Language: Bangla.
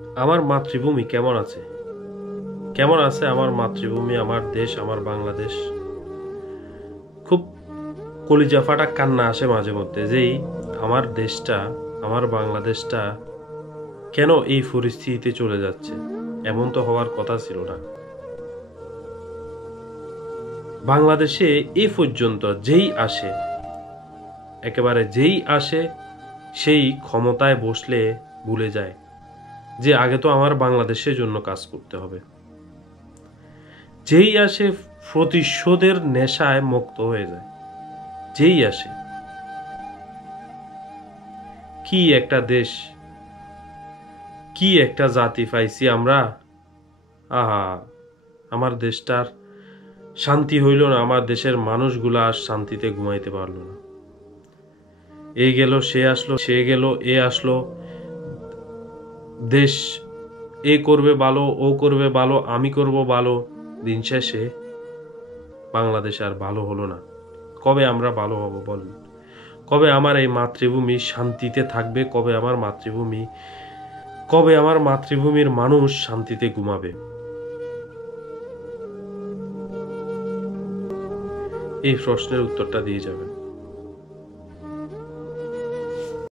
আমার মাতৃভূমি কেমন আছে? কেমন আছে আমার মাতৃভূমি, আমার দেশ, আমার বাংলাদেশ? খুব কলিজা ফাটা কান্না আসে মাঝে মধ্যে যেই আমার দেশটা, আমার বাংলাদেশটা কেন এই পরিস্থিতিতে চলে যাচ্ছে? এমন তো হওয়ার কথা ছিল না। বাংলাদেশে এই পর্যন্ত যেই আসে সেই ক্ষমতায় বসলে ভুলে যায় যে আগে তো আমার বাংলাদেশের জন্য কাজ করতে হবে। যেই আসে প্রতিশোধের নেশায় মুক্ত হয়ে যায়। যেই আসে, কি একটা দেশ, কি একটা জাতি পাইছি আমরা। আহা, আমার দেশটার শান্তি হইল না, আমার দেশের মানুষগুলা আর শান্তিতে ঘুমাইতে পারলো না। এই গেল, সে আসলো, সে গেল, এ আসলো। দেশ এ করবে ভালো, ও করবে ভালো, আমি করব ভালো। দিন শেষে বাংলাদেশ আর ভালো হলো না। কবে আমরা ভালো হব বলেন? কবে আমার এই মাতৃভূমি শান্তিতে থাকবে? কবে আমার মাতৃভূমির মানুষ শান্তিতে ঘুমাবে? এই প্রশ্নের উত্তরটা দিয়ে যাবেন।